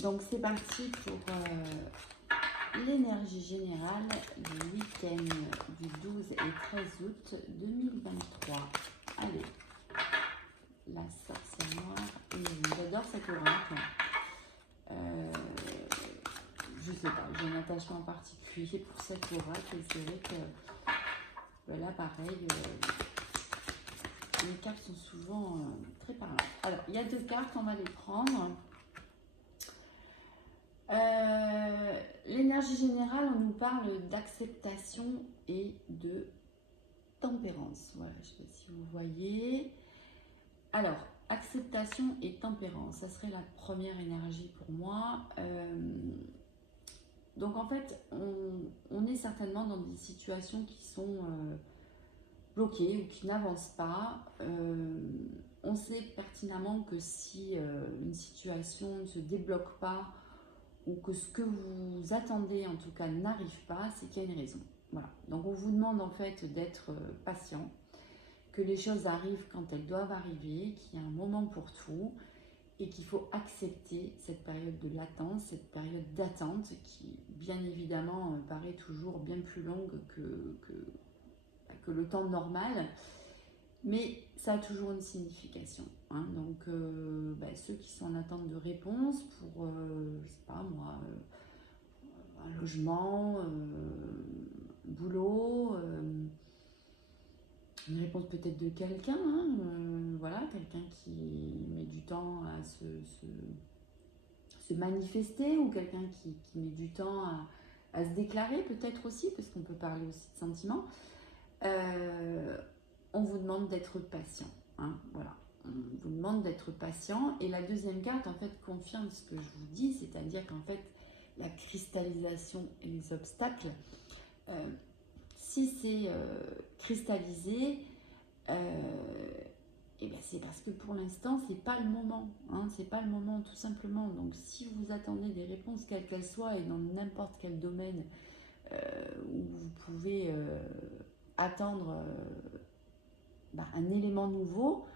Donc c'est parti pour l'énergie générale du week-end du 12 et 13 août 2023. Allez, la sorcière noire et j'adore cette oracle. Je sais pas, j'ai un attachement particulier pour cette oracle et c'est vrai que là pareil, les cartes sont souvent très parlantes. Alors il y a deux cartes, on va les prendre. L'énergie générale, on nous parle d'acceptation et de tempérance. Voilà, je ne sais pas si vous voyez. Alors, acceptation et tempérance, ça serait la première énergie pour moi. Donc en fait, on est certainement dans des situations qui sont bloquées ou qui n'avancent pas. On sait pertinemment que si une situation ne se débloque pas, ou que ce que vous attendez en tout cas n'arrive pas, c'est qu'il y a une raison. Voilà. Donc on vous demande en fait d'être patient, que les choses arrivent quand elles doivent arriver, qu'il y a un moment pour tout et qu'il faut accepter cette période de latence, cette période d'attente qui bien évidemment paraît toujours bien plus longue que le temps normal. Mais ça a toujours une signification. Hein. Donc, ceux qui sont en attente de réponse pour, je sais pas moi, un logement, boulot, une réponse peut-être de quelqu'un, hein, voilà, quelqu'un qui met du temps à se manifester ou quelqu'un qui met du temps à se déclarer peut-être aussi, parce qu'on peut parler aussi de sentiments. On vous demande d'être patient. Hein, voilà. On vous demande d'être patient. Et la deuxième carte, en fait, confirme ce que je vous dis, c'est-à-dire qu'en fait, la cristallisation et les obstacles, si c'est cristallisé, et bien c'est parce que pour l'instant, c'est pas le moment. Hein, c'est pas le moment, tout simplement. Donc, si vous attendez des réponses, quelles qu'elles soient, et dans n'importe quel domaine où vous pouvez attendre un élément nouveau,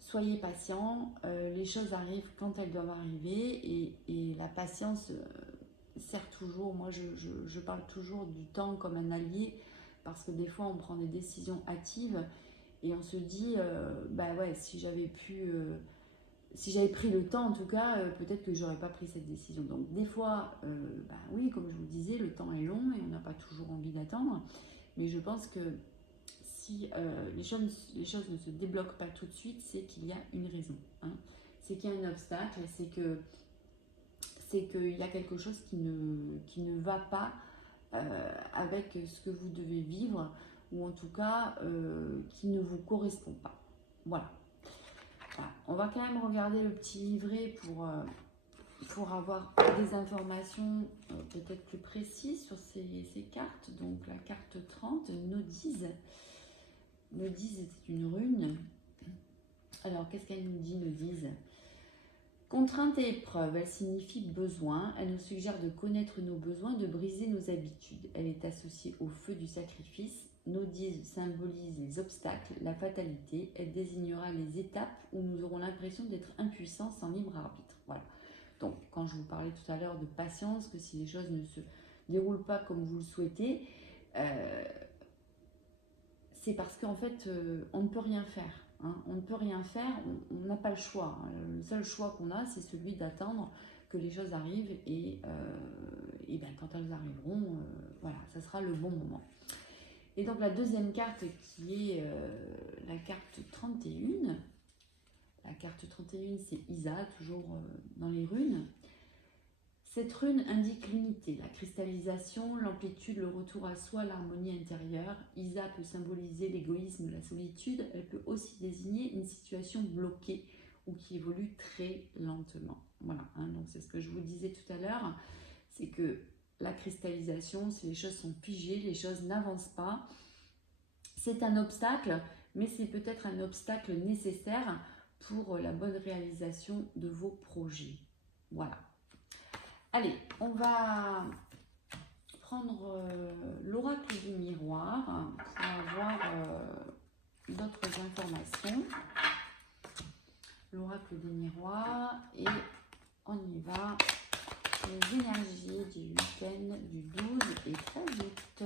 soyez patient, les choses arrivent quand elles doivent arriver et la patience sert toujours, moi je parle toujours du temps comme un allié parce que des fois on prend des décisions hâtives et on se dit si j'avais pris le temps en tout cas, peut-être que j'aurais pas pris cette décision. Donc des fois, oui, comme je vous le disais, le temps est long et on n'a pas toujours envie d'attendre, mais je pense que si les choses ne se débloquent pas tout de suite, c'est qu'il y a une raison. Hein. C'est qu'il y a un obstacle, c'est qu'il y a quelque chose qui ne va pas avec ce que vous devez vivre, ou en tout cas qui ne vous correspond pas. Voilà. On va quand même regarder le petit livret pour avoir des informations peut-être plus précises sur ces cartes. Donc la carte 30, Nodise. Nodise, c'est une rune. Alors, qu'est-ce qu'elle nous dit, Nodise? Contrainte et épreuve, elle signifie besoin. Elle nous suggère de connaître nos besoins, de briser nos habitudes. Elle est associée au feu du sacrifice. Nodise symbolise les obstacles, la fatalité. Elle désignera les étapes où nous aurons l'impression d'être impuissants sans libre arbitre. Voilà. Donc, quand je vous parlais tout à l'heure de patience, que si les choses ne se déroulent pas comme vous le souhaitez, c'est parce qu'en fait, on ne peut rien faire. Hein. On ne peut rien faire, on n'a pas le choix. Hein. Le seul choix qu'on a, c'est celui d'attendre que les choses arrivent et quand elles arriveront, voilà, ça sera le bon moment. Et donc la deuxième carte qui est la carte 31, la carte 31 c'est Isa, toujours dans les runes. Cette rune indique l'unité, la cristallisation, l'amplitude, le retour à soi, l'harmonie intérieure. Isa peut symboliser l'égoïsme, la solitude. Elle peut aussi désigner une situation bloquée ou qui évolue très lentement. Voilà, hein, donc c'est ce que je vous disais tout à l'heure, c'est que la cristallisation, si les choses sont figées, les choses n'avancent pas, c'est un obstacle, mais c'est peut-être un obstacle nécessaire pour la bonne réalisation de vos projets. Voilà. Allez, on va prendre l'oracle du miroir pour avoir d'autres informations. L'oracle des miroirs et on y va. Les énergies du week-end du 12 et 13 août.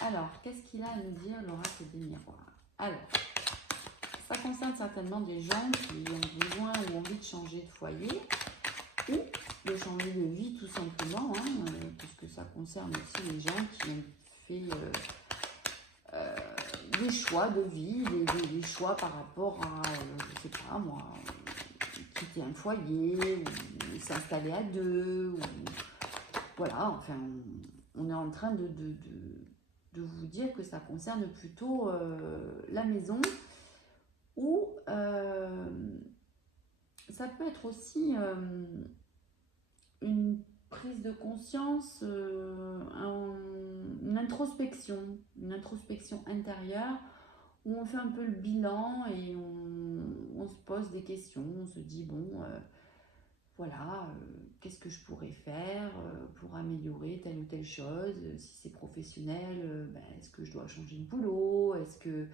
Alors, qu'est-ce qu'il a à nous dire, l'oracle des miroirs? Alors, ça concerne certainement des gens qui ont besoin ou envie de changer de foyer ou de changer de vie tout simplement, hein, puisque ça concerne aussi les gens qui ont fait des choix de vie, des choix par rapport à, je sais pas moi, quitter un foyer, ou s'installer à deux, ou voilà, enfin, on est en train de vous dire que ça concerne plutôt la maison, ou ça peut être aussi une prise de conscience, une introspection intérieure, où on fait un peu le bilan et on se pose des questions, on se dit bon, voilà, qu'est-ce que je pourrais faire pour améliorer telle ou telle chose, si c'est professionnel, ben, est-ce que je dois changer de boulot, est-ce que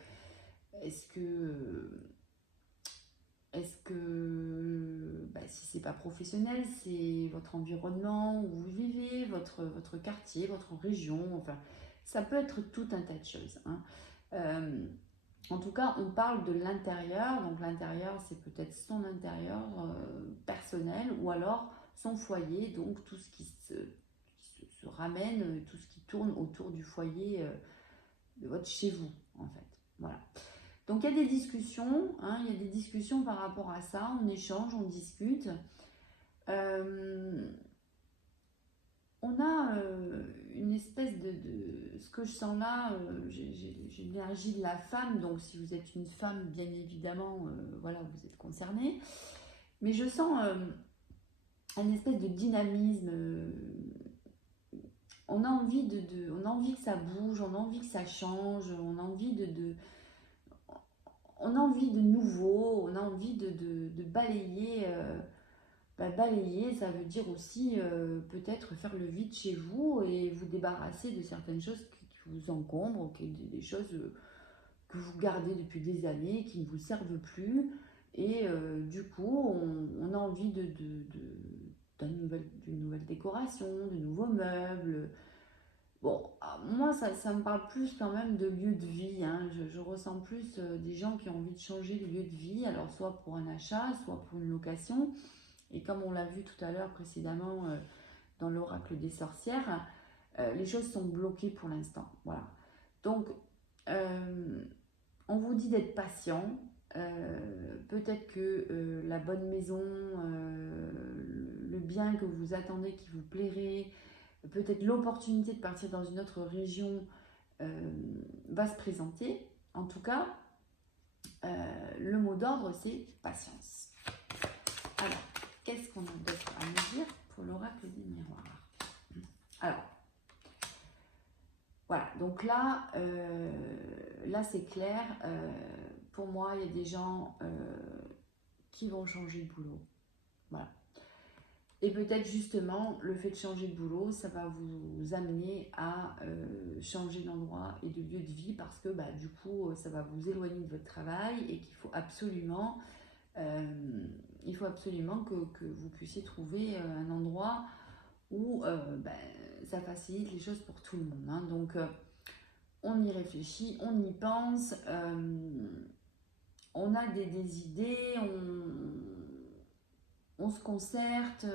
bah, si c'est pas professionnel, c'est votre environnement où vous vivez, votre quartier, votre région, enfin, ça peut être tout un tas de choses, hein. En tout cas, on parle de l'intérieur, donc l'intérieur, c'est peut-être son intérieur personnel, ou alors son foyer, donc tout ce qui se ramène, tout ce qui tourne autour du foyer de votre chez vous, en fait. Voilà. Donc il y a des discussions, hein, il y a des discussions par rapport à ça, on échange, on discute. On a une espèce ce que je sens là, j'ai l'énergie de la femme, donc si vous êtes une femme, bien évidemment, voilà, vous êtes concerné. Mais je sens une espèce de dynamisme. On a envie on a envie que ça bouge, on a envie que ça change, on a envie on a envie de nouveau, on a envie de balayer. Balayer, ça veut dire aussi peut-être faire le vide chez vous et vous débarrasser de certaines choses qui vous encombrent, des choses que vous gardez depuis des années, qui ne vous servent plus. Et du coup, on a envie d'une nouvelle décoration, de nouveaux meubles. Bon, moi, ça me parle plus quand même de lieu de vie, hein. Je ressens plus des gens qui ont envie de changer de lieu de vie, alors soit pour un achat, soit pour une location. Et comme on l'a vu tout à l'heure précédemment dans l'oracle des sorcières, les choses sont bloquées pour l'instant. Voilà. Donc, on vous dit d'être patient. Peut-être que la bonne maison, le bien que vous attendez, qui vous plairait, peut-être l'opportunité de partir dans une autre région va se présenter. En tout cas, le mot d'ordre, c'est patience. Alors, qu'est-ce qu'on a d'autre à nous dire pour l'oracle des miroirs? Alors, voilà, donc là, là c'est clair. Pour moi, il y a des gens qui vont changer de boulot. Voilà. Et peut-être justement, le fait de changer de boulot, ça va vous amener à changer d'endroit et de lieu de vie parce que bah, du coup, ça va vous éloigner de votre travail et qu'il faut absolument... que vous puissiez trouver un endroit où ça facilite les choses pour tout le monde, hein. Donc, on y réfléchit, on y pense, on a des idées, on se concerte.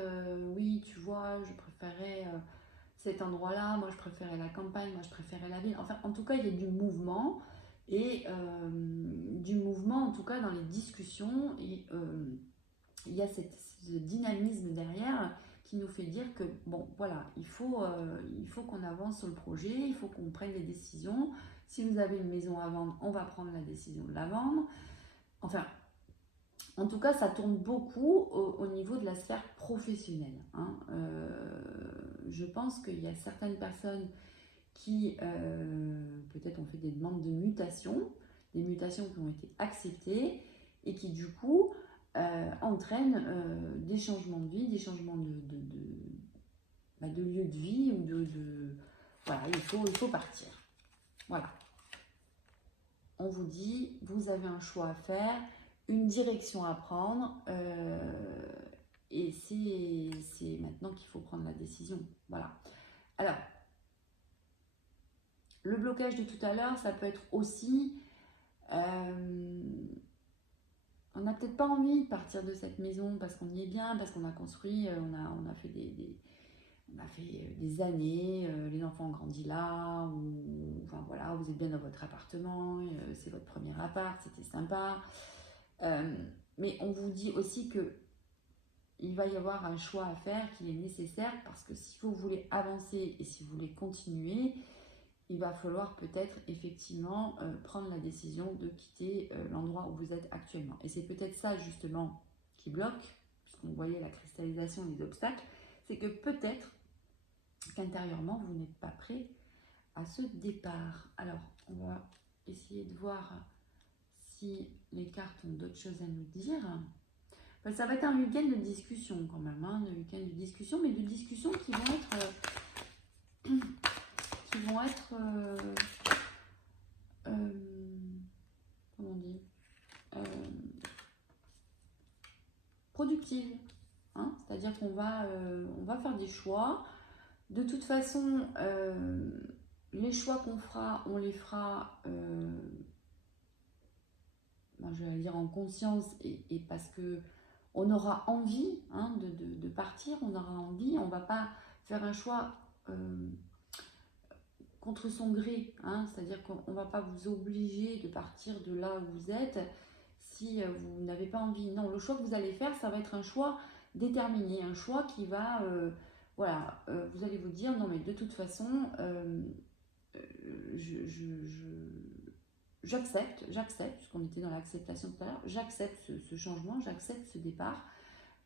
Oui, tu vois, je préférais cet endroit-là, moi je préférais la campagne, moi je préférais la ville. Enfin, en tout cas, il y a du mouvement, et du mouvement, en tout cas, dans les discussions, et il y a ce dynamisme derrière qui nous fait dire que, bon, voilà, il faut qu'on avance sur le projet, il faut qu'on prenne des décisions. Si vous avez une maison à vendre, on va prendre la décision de la vendre. Enfin, en tout cas, ça tourne beaucoup au niveau de la sphère professionnelle, hein. Je pense qu'il y a certaines personnes qui, peut-être, ont fait des demandes de mutation, des mutations qui ont été acceptées et qui, du coup, entraînent des changements de vie, des changements de lieu de vie, ou voilà, il faut partir. Voilà. On vous dit, vous avez un choix à faire, une direction à prendre. Et c'est maintenant qu'il faut prendre la décision. Voilà. Alors, le blocage de tout à l'heure, ça peut être aussi... on n'a peut-être pas envie de partir de cette maison parce qu'on y est bien, parce qu'on a construit, on a fait des années, les enfants ont grandi là, ou enfin voilà, vous êtes bien dans votre appartement, c'est votre premier appart, c'était sympa. Mais on vous dit aussi que il va y avoir un choix à faire qui est nécessaire parce que si vous voulez avancer et si vous voulez continuer, il va falloir peut-être effectivement prendre la décision de quitter l'endroit où vous êtes actuellement. Et c'est peut-être ça justement qui bloque, puisqu'on voyait la cristallisation des obstacles, c'est que peut-être qu'intérieurement vous n'êtes pas prêt à ce départ. Alors, on va essayer de voir si les cartes ont d'autres choses à nous dire. Enfin, ça va être un week-end de discussion quand même, hein, un week-end de discussion, mais de discussions qui vont être comment on dit, productives. Hein, c'est-à-dire qu'on va, on va faire des choix. De toute façon, les choix qu'on fera, on les fera, je vais dire en conscience et parce que on aura envie hein, de partir, on aura envie, on ne va pas faire un choix contre son gré, hein, c'est-à-dire qu'on ne va pas vous obliger de partir de là où vous êtes si vous n'avez pas envie. Non, le choix que vous allez faire, ça va être un choix déterminé, un choix qui va, voilà, vous allez vous dire, non mais de toute façon, j'accepte, puisqu'on était dans l'acceptation tout à l'heure, j'accepte ce changement, j'accepte ce départ.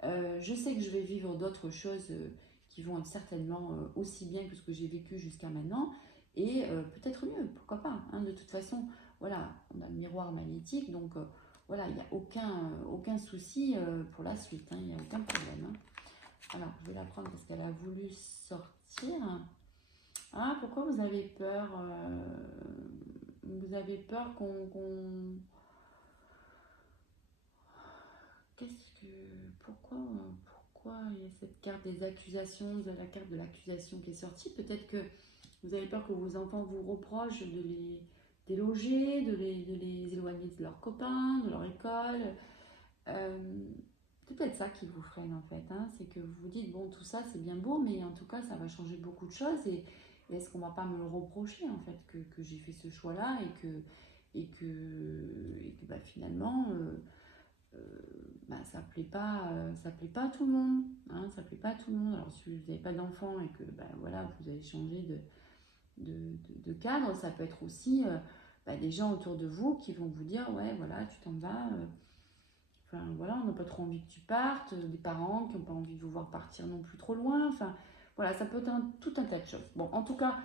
Je sais que je vais vivre d'autres choses qui vont être certainement aussi bien que ce que j'ai vécu jusqu'à maintenant, et peut-être mieux, pourquoi pas. Hein, de toute façon, voilà, on a le miroir magnétique, donc voilà, il n'y a aucun souci pour la suite, hein, il n'y a aucun problème. Hein. Alors, je vais la prendre parce qu'elle a voulu sortir. Ah, pourquoi vous avez peur vous avez peur Qu'est-ce que... Pourquoi il y a cette carte des accusations, la carte de l'accusation qui est sortie? Peut-être que vous avez peur que vos enfants vous reprochent de les déloger, de les éloigner de leurs copains, de leur école. C'est peut-être ça qui vous freine en fait. Hein. C'est que vous vous dites, bon, tout ça c'est bien beau, mais en tout cas ça va changer beaucoup de choses. Et est-ce qu'on ne va pas me le reprocher en fait que j'ai fait ce choix-là et que bah, finalement bah, ça plaît pas à tout le monde. Hein, ça plaît pas à tout le monde. Alors si vous n'avez pas d'enfant et que bah, voilà, vous avez changé de cadre, ça peut être aussi bah, des gens autour de vous qui vont vous dire ouais voilà tu t'en vas. Enfin voilà, on n'a pas trop envie que tu partes, des parents qui n'ont pas envie de vous voir partir non plus trop loin. Enfin voilà, ça peut être tout un tas de choses. Bon, en tout cas,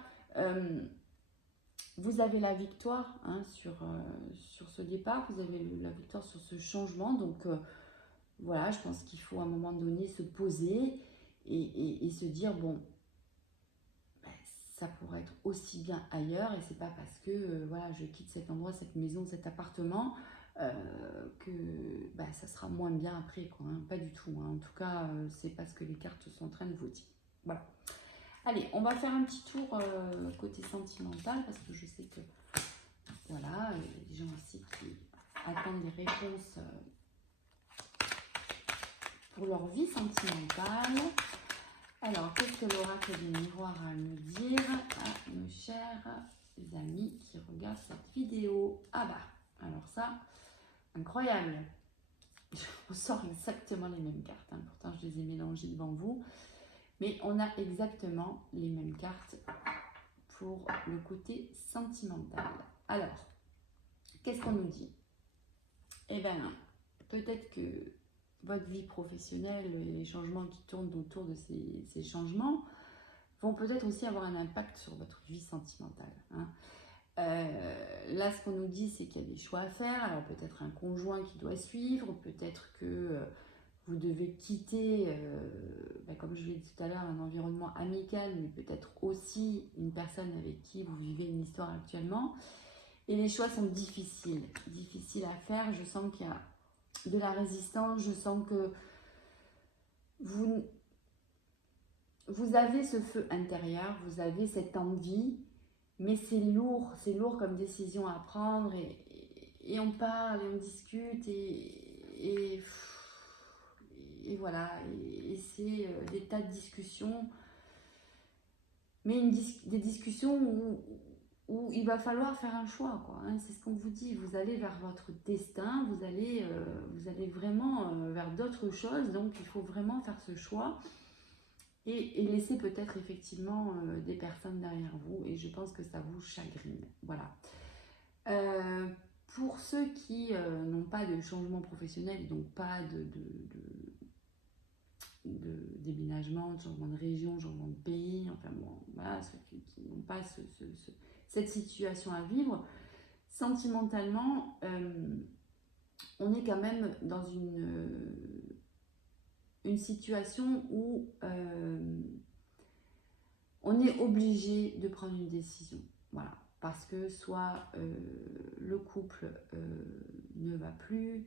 vous avez la victoire hein, sur ce départ, vous avez la victoire sur ce changement. Donc voilà, je pense qu'il faut à un moment donné se poser et se dire bon, ben, ça pourrait être aussi bien ailleurs et c'est pas parce que voilà, je quitte cet endroit, cette maison, cet appartement que bah, ça sera moins bien après, quoi, hein, pas du tout. Hein. En tout cas, c'est parce que les cartes sont en train de vous dire. Voilà. Allez, on va faire un petit tour côté sentimental parce que je sais que voilà, il y a des gens aussi qui attendent des réponses pour leur vie sentimentale. Alors, qu'est-ce que l'oracle du miroir a à nous dire à nos chers amis qui regardent cette vidéo? Ah bah, alors ça, incroyable. Je ressors exactement les mêmes cartes. Hein. Pourtant, je les ai mélangées devant vous. Mais on a exactement les mêmes cartes pour le côté sentimental. Alors, qu'est-ce qu'on nous dit? Eh bien, peut-être que votre vie professionnelle, les changements qui tournent autour de ces changements, vont peut-être aussi avoir un impact sur votre vie sentimentale. Hein. Là, ce qu'on nous dit, c'est qu'il y a des choix à faire. Alors, peut-être un conjoint qui doit suivre, peut-être que vous devez quitter, comme je l'ai dit tout à l'heure, un environnement amical, mais peut-être aussi une personne avec qui vous vivez une histoire actuellement. Et les choix sont difficiles à faire. Je sens qu'il y a de la résistance. Je sens que vous avez ce feu intérieur, vous avez cette envie, mais c'est lourd comme décision à prendre, et on parle, et on discute, et voilà, et c'est des tas de discussions, mais des discussions où il va falloir faire un choix, quoi, hein. C'est ce qu'on vous dit, vous allez vers votre destin, vous allez vraiment vers d'autres choses, donc il faut vraiment faire ce choix. Et laisser peut-être effectivement des personnes derrière vous, et je pense que ça vous chagrine. Voilà. Pour ceux qui n'ont pas de changement professionnel, et donc pas de déménagement, de changement de région, de changement de pays, enfin bon, voilà, ceux qui n'ont pas cette situation à vivre, sentimentalement, on est quand même dans une situation où on est obligé de prendre une décision. Voilà. Parce que soit le couple ne va plus,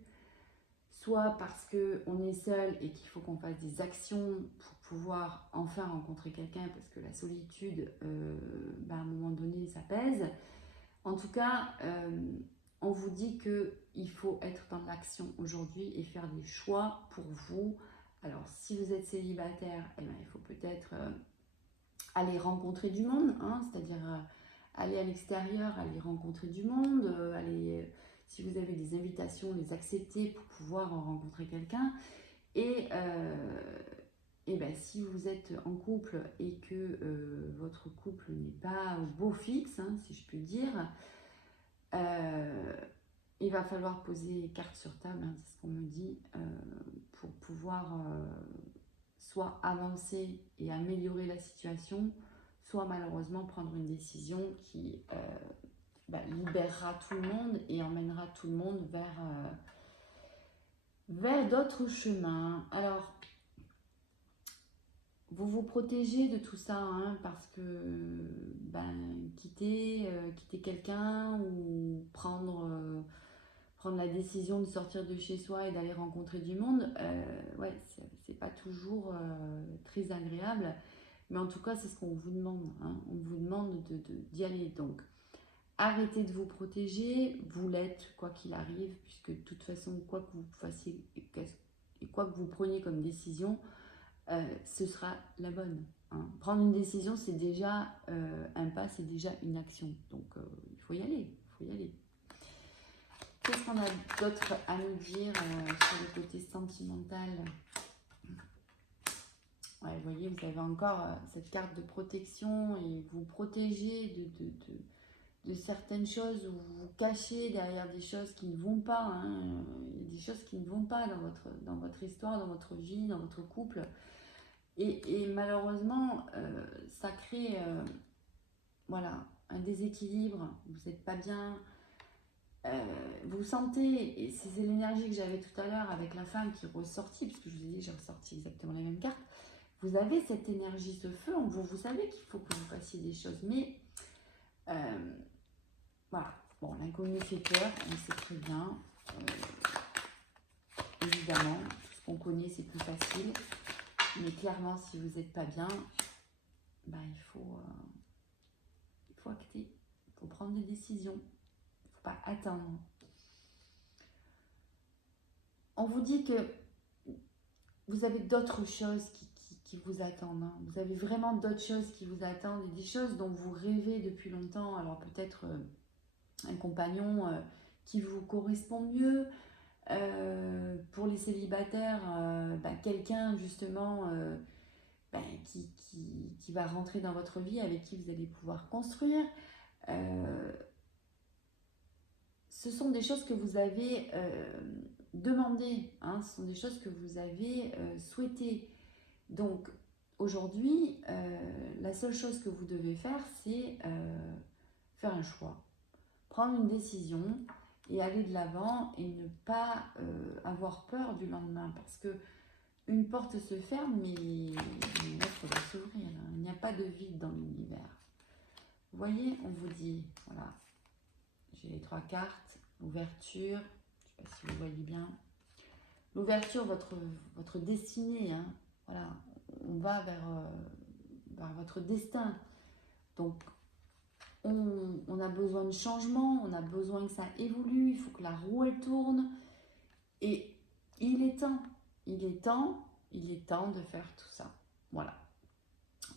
soit parce qu'on est seul et qu'il faut qu'on fasse des actions pour pouvoir enfin rencontrer quelqu'un, parce que la solitude, à un moment donné, ça pèse. En tout cas, on vous dit qu'il faut être dans l'action aujourd'hui et faire des choix pour vous. Alors, si vous êtes célibataire, eh bien, il faut peut-être aller rencontrer du monde, hein, c'est-à-dire aller à l'extérieur, aller rencontrer du monde, si vous avez des invitations, les accepter pour pouvoir en rencontrer quelqu'un. Et ben, si vous êtes en couple et que votre couple n'est pas au beau fixe, hein, si je puis dire, il va falloir poser carte sur table, hein, c'est ce qu'on me dit, pour pouvoir soit avancer et améliorer la situation, soit malheureusement prendre une décision qui libérera tout le monde et emmènera tout le monde vers d'autres chemins. Alors, vous vous protégez de tout ça, hein, parce que quitter quelqu'un ou prendre la décision de sortir de chez soi et d'aller rencontrer du monde, c'est pas toujours très agréable, mais en tout cas c'est ce qu'on vous demande, hein. On vous demande d'y aller, donc arrêtez de vous protéger, vous l'êtes quoi qu'il arrive, puisque de toute façon quoi que vous fassiez et quoi que vous preniez comme décision, ce sera la bonne, hein. Prendre une décision, c'est déjà un pas, c'est déjà une action, donc il faut y aller, Qu'est-ce qu'on a d'autre à nous dire sur le côté sentimental? Ouais, vous voyez, vous avez encore cette carte de protection et vous protégez de certaines choses, ou vous vous cachez derrière des choses qui ne vont pas, hein. Il y a des choses qui ne vont pas dans votre histoire, dans votre vie, dans votre couple. Et malheureusement, ça crée un déséquilibre, vous n'êtes pas bien. Vous sentez, et c'est l'énergie que j'avais tout à l'heure avec la femme qui est ressortie, puisque je vous ai dit j'ai ressorti exactement les mêmes cartes, vous avez cette énergie, ce feu, vous savez qu'il faut que vous fassiez des choses, mais voilà, bon, l'inconnu fait peur, on le sait très bien, évidemment, tout ce qu'on connaît c'est plus facile, mais clairement si vous n'êtes pas bien, il faut acter, il faut prendre des décisions. Pas attendre. On vous dit que vous avez d'autres choses qui vous attendent, hein. Vous avez vraiment d'autres choses qui vous attendent, et des choses dont vous rêvez depuis longtemps. Alors peut-être un compagnon qui vous correspond mieux. Pour les célibataires, quelqu'un justement qui va rentrer dans votre vie, avec qui vous allez pouvoir construire. Ce sont des choses que vous avez demandées, hein, ce sont des choses que vous avez souhaitées. Donc aujourd'hui, la seule chose que vous devez faire, c'est faire un choix, prendre une décision et aller de l'avant, et ne pas avoir peur du lendemain, parce que une porte se ferme, mais une autre va s'ouvrir, hein. Il n'y a pas de vide dans l'univers. Vous voyez, on vous dit, voilà, j'ai les 3 cartes, ouverture, je ne sais pas si vous voyez bien, l'ouverture, votre destinée. Hein. Voilà, on va vers votre destin. Donc, on a besoin de changement, on a besoin que ça évolue, il faut que la roue, elle tourne. Et il est temps, il est temps de faire tout ça. Voilà.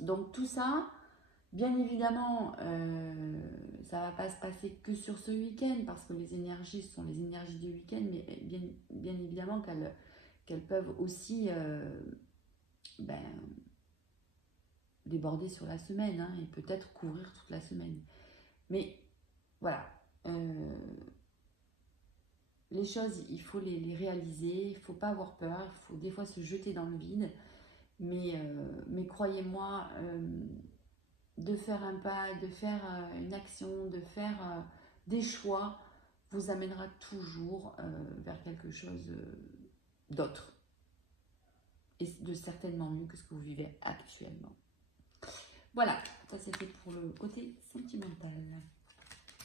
Donc, tout ça, bien évidemment, ça ne va pas se passer que sur ce week-end, parce que les énergies sont les énergies du week-end, mais bien évidemment qu'elles peuvent aussi déborder sur la semaine, hein, et peut-être couvrir toute la semaine. Mais voilà, les choses, il faut les réaliser, il ne faut pas avoir peur, il faut des fois se jeter dans le vide, mais croyez-moi, de faire un pas, de faire une action, de faire des choix, vous amènera toujours vers quelque chose d'autre, et de certainement mieux que ce que vous vivez actuellement. Voilà, ça c'était pour le côté sentimental.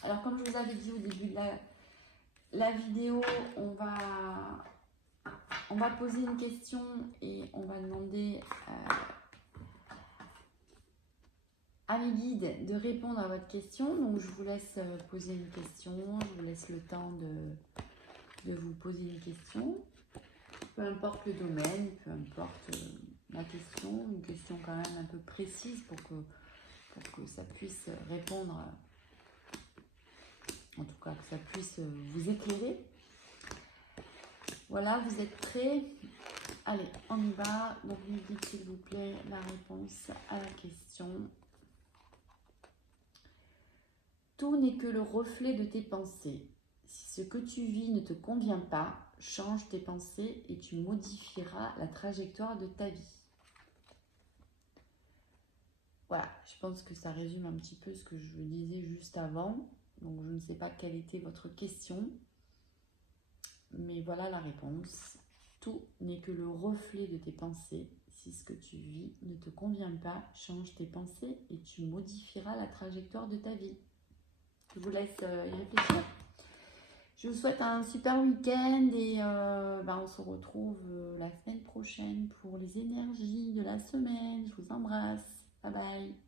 Alors comme je vous avais dit au début de la vidéo, on va poser une question et on va demander à mes guides de répondre à votre question. Donc je vous laisse poser une question, je vous laisse le temps de vous poser une question. Peu importe le domaine, peu importe la question, une question quand même un peu précise pour que ça puisse répondre, en tout cas que ça puisse vous éclairer. Voilà, vous êtes prêts? Allez, on y va. Donc, me dites s'il vous plaît la réponse à la question. Tout n'est que le reflet de tes pensées. Si ce que tu vis ne te convient pas, change tes pensées et tu modifieras la trajectoire de ta vie. Voilà, je pense que ça résume un petit peu ce que je vous disais juste avant. Donc, je ne sais pas quelle était votre question, mais voilà la réponse. Tout n'est que le reflet de tes pensées. Si ce que tu vis ne te convient pas, change tes pensées et tu modifieras la trajectoire de ta vie. Je vous laisse y réfléchir. Je vous souhaite un super week-end et on se retrouve la semaine prochaine pour les énergies de la semaine. Je vous embrasse. Bye bye.